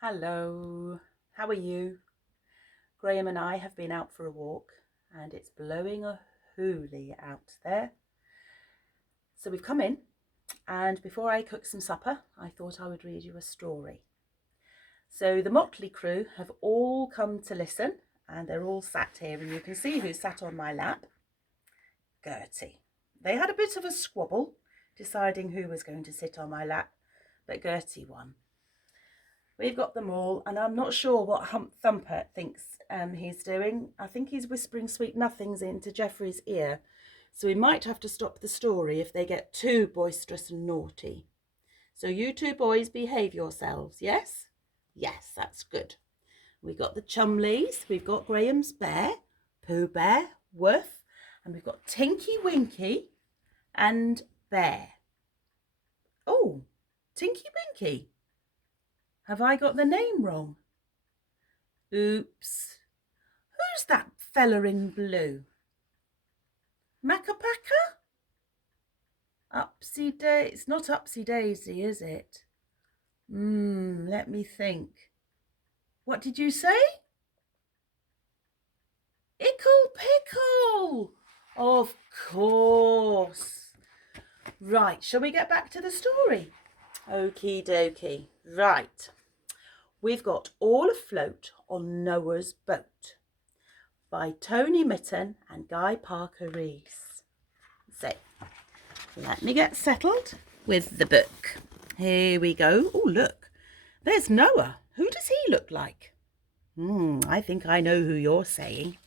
Hello, how are you? Graham and I have been out for a walk and it's blowing a hoolie out there. So we've come in, and before I cook some supper, I thought I would read you a story. So the Motley crew have all come to listen, and they're all sat here, and you can see who sat on my lap. Gertie. They had a bit of a squabble deciding who was going to sit on my lap, but Gertie won. We've got them all, and I'm not sure what Hump Thumper thinks he's doing. I think he's whispering sweet nothings into Geoffrey's ear, so we might have to stop the story if they get too boisterous and naughty. So you two boys behave yourselves, yes? Yes, that's good. We've got the Chumleys, we've got Graham's bear, Pooh Bear, Woof, and we've got Tinky Winky and Bear. Oh, Tinky Winky. Have I got the name wrong? Oops. Who's that fella in blue? Macapaka? Upsy Daisy. It's not Upsy Daisy, is it? Let me think. What did you say? Ickle Pickle! Of course. Right, shall we get back to the story? Okie dokie. Right. We've got All Afloat on Noah's Boat by Tony Mitton and Guy Parker Rees. So, let me get settled with the book. Here we go. Oh, look, there's Noah. Who does he look like? I think I know who you're saying.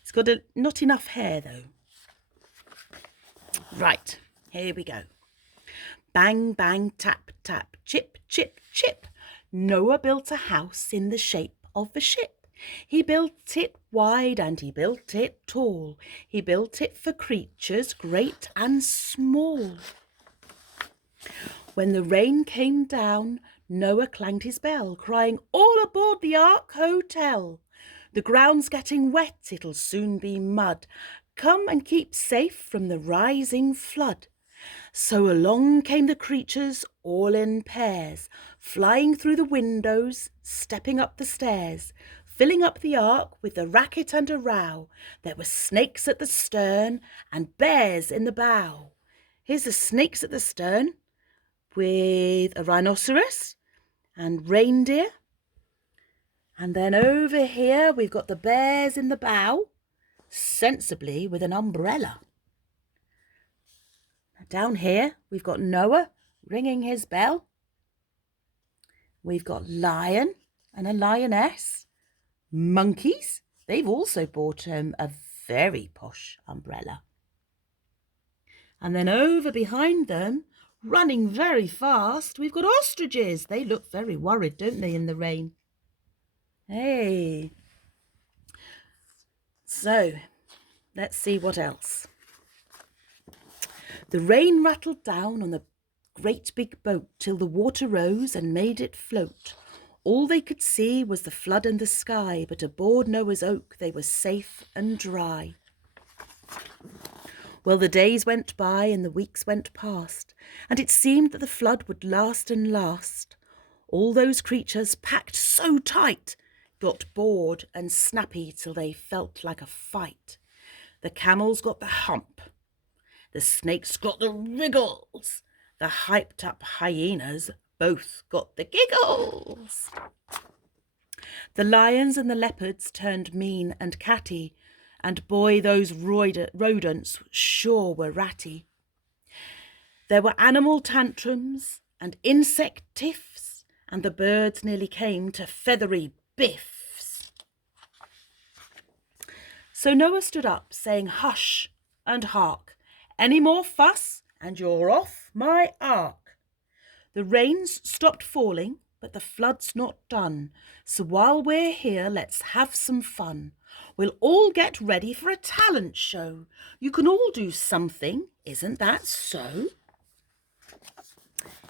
He's got not enough hair, though. Right, here we go. Bang, bang, tap, tap, chip, chip, chip. Noah built a house in the shape of a ship. He built it wide and he built it tall. He built it for creatures great and small. When the rain came down, Noah clanged his bell, crying, "All aboard the Ark Hotel! The ground's getting wet, it'll soon be mud. Come and keep safe from the rising flood." So along came the creatures all in pairs, flying through the windows, stepping up the stairs, filling up the ark with a racket and a row. There were snakes at the stern and bears in the bow. Here's the snakes at the stern with a rhinoceros and reindeer. And then over here we've got the bears in the bow, sensibly with an umbrella. Down here, we've got Noah ringing his bell. We've got lion and a lioness. Monkeys, they've also bought a very posh umbrella. And then over behind them, running very fast, we've got ostriches. They look very worried, don't they, in the rain? Hey. So, let's see what else. The rain rattled down on the great big boat till the water rose and made it float. All they could see was the flood and the sky, but aboard Noah's Oak they were safe and dry. Well, the days went by and the weeks went past, and it seemed that the flood would last and last. All those creatures, packed so tight, got bored and snappy till they felt like a fight. The camels got the hump. The snakes got the wriggles. The hyped-up hyenas both got the giggles. The lions and the leopards turned mean and catty, and boy, those rodents sure were ratty. There were animal tantrums and insect tiffs, and the birds nearly came to feathery biffs. So Noah stood up, saying, "Hush and hark. Any more fuss, and you're off my ark." The rain's stopped falling, but the flood's not done. So while we're here, let's have some fun. We'll all get ready for a talent show. You can all do something, isn't that so?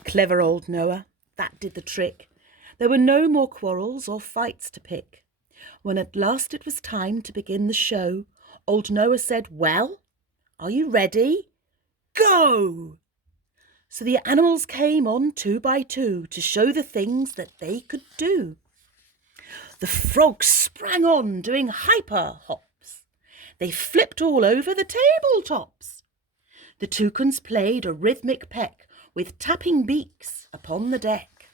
Clever old Noah, that did the trick. There were no more quarrels or fights to pick. When at last it was time to begin the show, old Noah said, "Well, are you ready? Go!" So the animals came on 2 by 2 to show the things that they could do. The frogs sprang on doing hyper hops. They flipped all over the tabletops. The toucans played a rhythmic peck with tapping beaks upon the deck.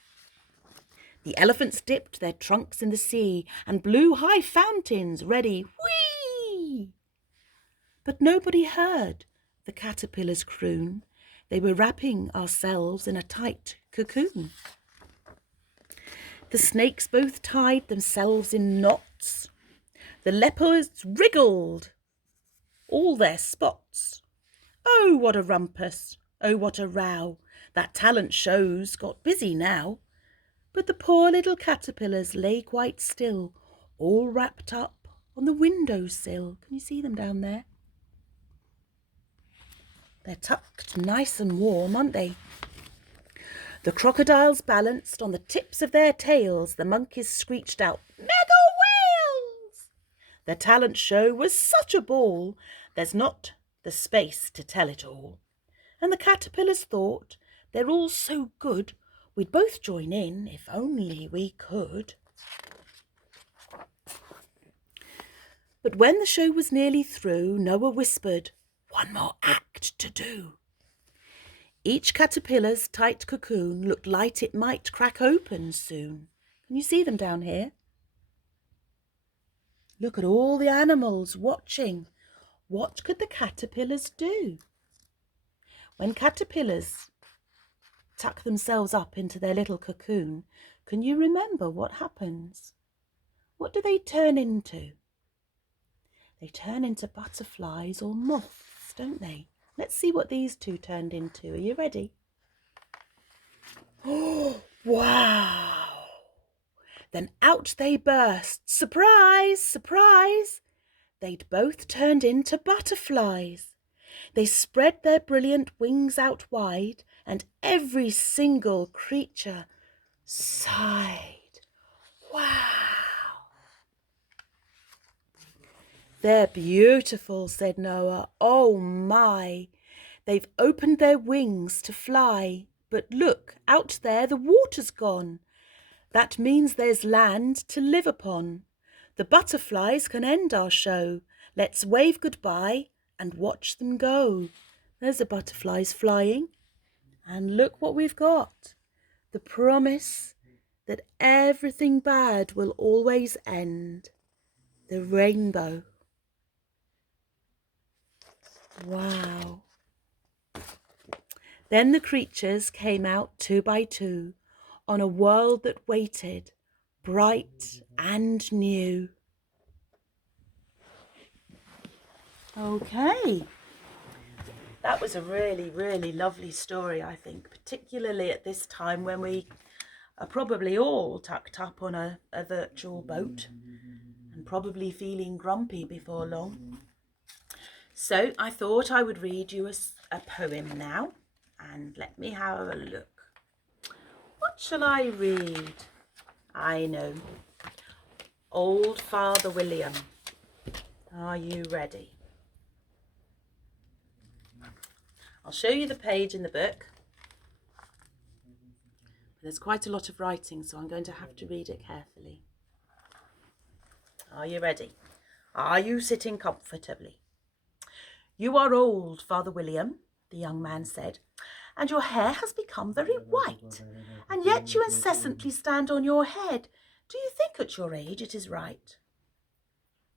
The elephants dipped their trunks in the sea and blew high fountains ready, whee! But nobody heard the caterpillars croon. They were wrapping ourselves in a tight cocoon. The snakes both tied themselves in knots. The leopards wriggled all their spots. Oh, what a rumpus! Oh, what a row! That talent show's got busy now. But the poor little caterpillars lay quite still, all wrapped up on the window-sill. Can you see them down there? They're tucked nice and warm, aren't they? The crocodiles balanced on the tips of their tails. The monkeys screeched out, "Mega whales!" Their talent show was such a ball, there's not the space to tell it all. And the caterpillars thought, they're all so good, we'd both join in if only we could. But when the show was nearly through, Noah whispered, "One more act to do." Each caterpillar's tight cocoon looked like it might crack open soon. Can you see them down here? Look at all the animals watching. What could the caterpillars do? When caterpillars tuck themselves up into their little cocoon, can you remember what happens? What do they turn into? They turn into butterflies or moths, don't they? Let's see what these two turned into. Are you ready? Oh, wow! Then out they burst. Surprise, surprise! They'd both turned into butterflies. They spread their brilliant wings out wide, and every single creature sighed. Wow! They're beautiful, said Noah. Oh my! They've opened their wings to fly. But look, out there the water's gone. That means there's land to live upon. The butterflies can end our show. Let's wave goodbye and watch them go. There's the butterflies flying. And look what we've got. The promise that everything bad will always end. The rainbow. Wow. Then the creatures came out 2 by 2 on a world that waited, bright and new. Okay. That was a really, really lovely story, I think, particularly at this time when we are probably all tucked up on a virtual boat and probably feeling grumpy before long. So I thought I would read you a poem now, and let me have a look. What shall I read? I know. Old Father William. Are you ready? I'll show you the page in the book. There's quite a lot of writing, so I'm going to have to read it carefully. Are you ready? Are you sitting comfortably? You are old, Father William, the young man said, and your hair has become very white, and yet you incessantly stand on your head. Do you think at your age it is right?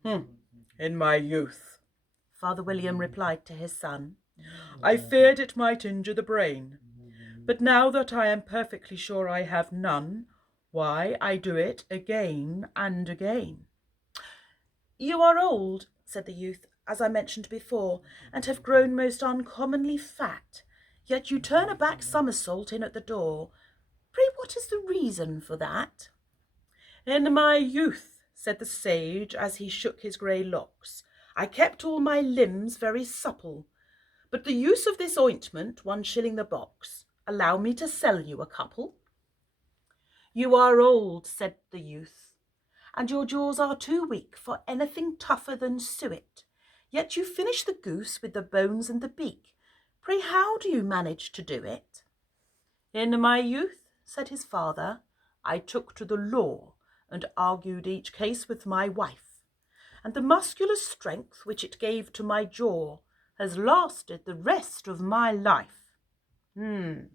In my youth, Father William replied to his son, I feared it might injure the brain, but now that I am perfectly sure I have none, why, I do it again and again. You are old, said the youth, as I mentioned before, and have grown most uncommonly fat, yet you turn a back somersault in at the door. Pray, what is the reason for that? In my youth, said the sage as he shook his grey locks, I kept all my limbs very supple, but the use of this ointment, 1 shilling the box, allow me to sell you a couple. You are old, said the youth, and your jaws are too weak for anything tougher than suet. Yet you finish the goose with the bones and the beak. Pray, how do you manage to do it? In my youth, said his father, I took to the law and argued each case with my wife, and the muscular strength which it gave to my jaw has lasted the rest of my life. You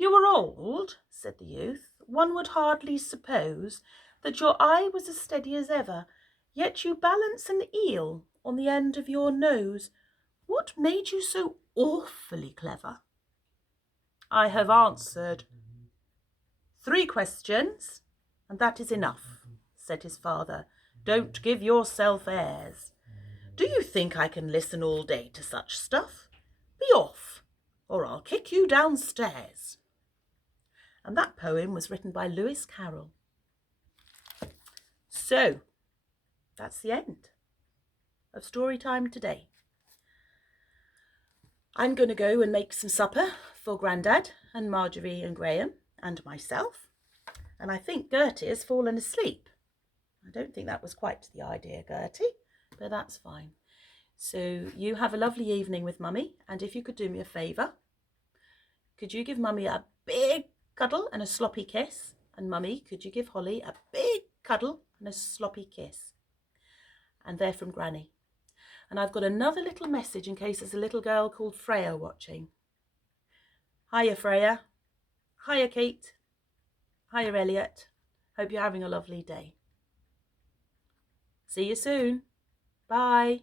are old, said the youth. One would hardly suppose that your eye was as steady as ever, yet you balance an eel on the end of your nose. What made you so awfully clever? I have answered 3 questions, and that is enough, said his father. Don't give yourself airs. Do you think I can listen all day to such stuff? Be off, or I'll kick you downstairs. And that poem was written by Lewis Carroll. So, that's the end of story time today. I'm going to go and make some supper for Grandad and Marjorie and Graham and myself. And I think Gertie has fallen asleep. I don't think that was quite the idea, Gertie, but that's fine. So you have a lovely evening with Mummy. And if you could do me a favour, could you give Mummy a big cuddle and a sloppy kiss? And Mummy, could you give Holly a big cuddle and a sloppy kiss? And they're from Granny. And I've got another little message in case there's a little girl called Freya watching. Hiya, Freya. Hiya, Kate. Hiya, Elliot. Hope you're having a lovely day. See you soon. Bye.